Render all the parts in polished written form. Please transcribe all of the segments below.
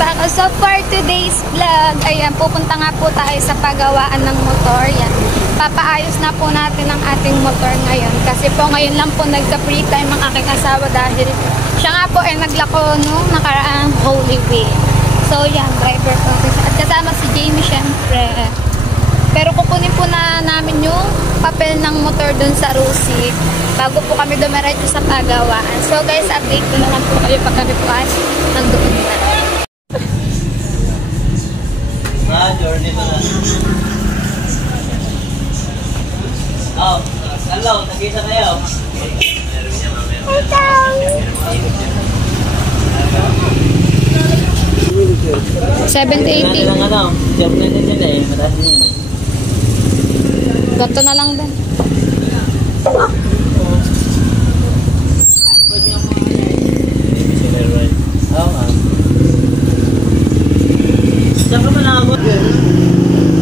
Baka so for today's vlog, ayan, pupunta nga po tayo sa pagawaan ng motor. Yan. Papaayos na po natin ang ating motor ngayon. Kasi po ngayon lang po nagka-free time ang aking asawa dahil siya nga po ay naglako nung nakaraang Holy Week. So yan, driver po. At kasama si Jamie syempre. Pero kukunin po na namin yung papel ng motor dun sa Rusi bago po kami dumiretso sa pagawaan. So guys, update ko na lang po kayo pag kami po ay nandoon na. Journey ko na. Oh, hello, nagkita kayo. 780. Lang ano, job na din nila eh, mataas din yun eh. Ganto na lang din. Oo nga. Saan ka man ako?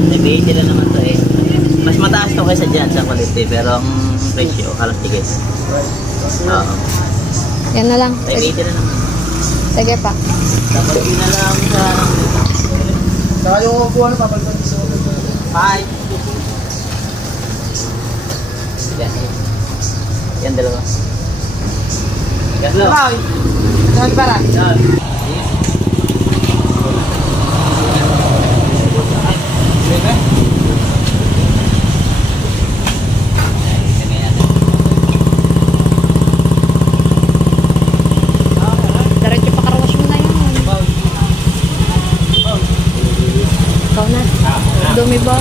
Nag-80 lang naman to eh. Mas mataas to kaysa dyan sa quality, pero ang presyo, halos tigit. Oo. Yan na lang. 80 na naman. Sige pa. Dapat yun na lang sa... Saka yung upuan na papalitan sa Bye! Yan. Yan dalawa. Gaslo! Ay! Saan para? Yan. Diretso pa karawas mo na yan. Ikaw na. Dumi ba?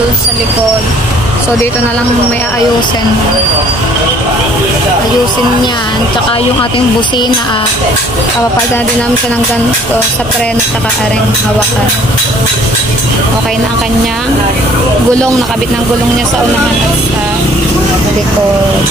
doon sa likod. So, dito na lang may aayusin. Ayusin niyan. Tsaka yung ating busina, papapalitan din namin siya ng ganito sa preno tsaka aring hawakan. Okay na ang kanyang gulong. Nakabit ng gulong niya sa unahan at sa likod.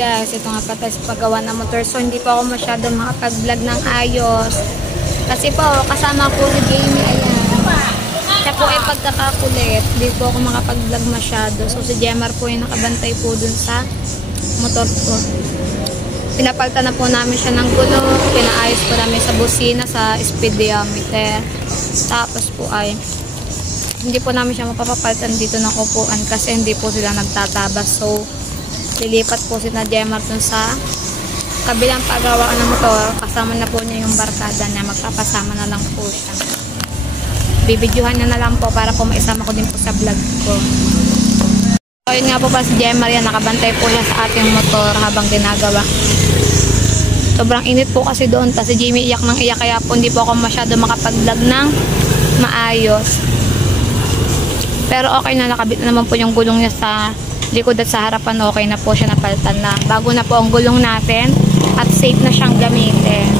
guys, ito nga pa tayo sa paggawa ng motor. So hindi pa ako masyado makapag-vlog ng ayos. Kasi po, kasama po si Jamie, ayan. Siya po ay pagkakakulit. Hindi po ako makapag-vlog masyado. So si Jemar po yung nakabantay po dun sa motor ko. Pinapalta na po namin siya ng gulo. Pinaayos po namin sa busina, sa speedometer. Tapos po ay hindi po namin siya mapapapaltan dito ng upuan kasi hindi po sila nagtatabas. So lilipat po si na Jemar dun sa kabilang paggawaan ng motor. Kasama na po niya yung barkada niya. Magpapasama na lang po siya. Bibidyohan niya na lang po para po maisama ko din po sa vlog ko. So yun nga po ba si Jemar yan. Nakabantay po siya sa ating motor habang ginagawa. Sobrang init po kasi doon. Kasi Jamie iyak ng iyak. Kaya po hindi po ako masyado makapag-vlog ng maayos. Pero okay na. Nakabit na naman po yung gulong niya sa likod at sa harapan. Okay na po siya, napalitan na. Bago na po ang gulong natin. At safe na siyang gamitin.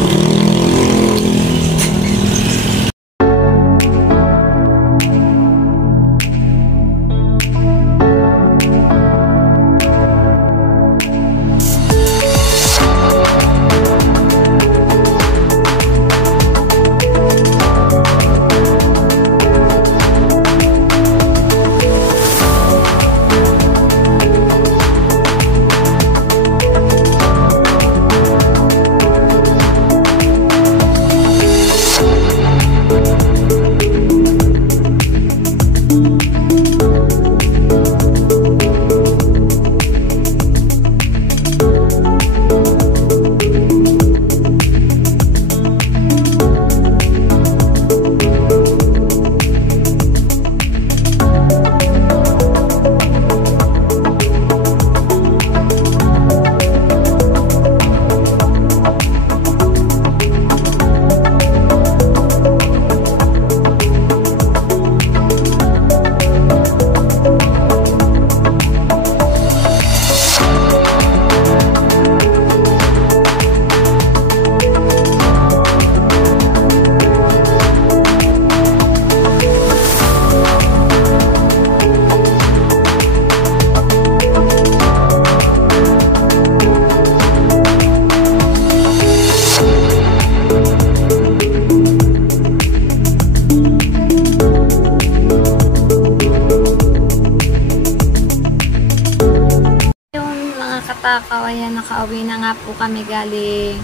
Ayan, nakauwi na nga po kami galing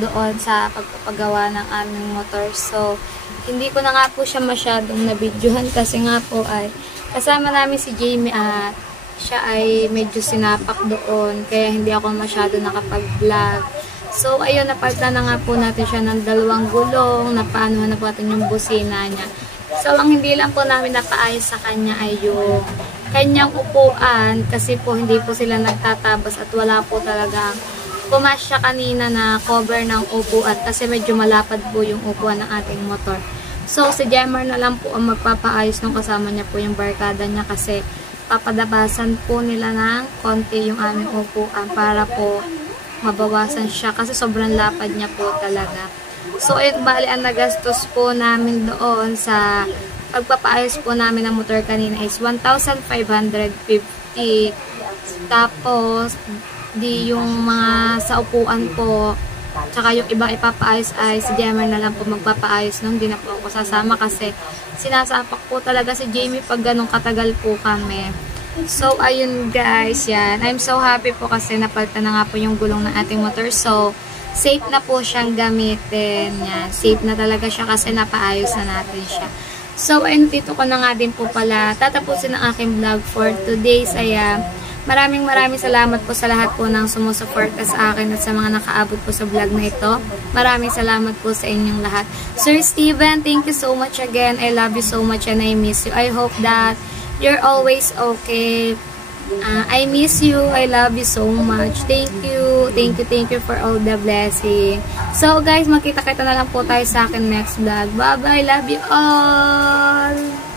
doon sa pagpapagawa ng aming motor. So, hindi ko na nga po siya masyadong nabidyohan kasi nga po ay kasama namin si Jamie at siya ay medyo sinapak doon. Kaya hindi ako masyado nakapag-vlog. So, ayun, napagta na nga po natin siya ng 2 gulong. Napaanuhan na po natin yung busina niya. So, ang hindi lang po namin napaayos sa kanya ay yung kanyang upuan kasi po hindi po sila nagtatabas at wala po talaga pumasya kanina na cover ng upuan kasi medyo malapad po yung upuan ng ating motor. So, si Jemar na lang po ang magpapaayos nung kasama niya po yung barkada niya kasi papadabasan po nila ng konti yung aming upuan para po mabawasan siya kasi sobrang lapad niya po talaga. So, bali ang nagastos po namin doon sa pagpapaayos po namin ng motor kanina is 1,550. Tapos, di yung mga sa upuan po, tsaka yung ibang ipapaayos ay si Jemar na lang po magpapaayos nung hindi na po ako sasama kasi sinasapak po talaga si Jamie pag ganun katagal po kami. So, ayun guys, yan. I'm so happy po kasi napalitan na nga po yung gulong ng ating motor. So, safe na po siyang gamitin. Yan. Safe na talaga siya kasi napaayos na natin siya. So, ayun, dito ko na nga din po pala tatapusin ang aking vlog for today's. Maraming salamat po sa lahat po ng sumusuporta sa akin at sa mga nakaabot po sa vlog na ito. Maraming salamat po sa inyong lahat. Sir Steven, thank you so much again. I love you so much and I miss you. I hope that you're always okay. I miss you. I love you so much. Thank you. Thank you for all the blessing. So guys, magkita-kita na lang po tayo sa akin next vlog. Bye-bye. Love you all.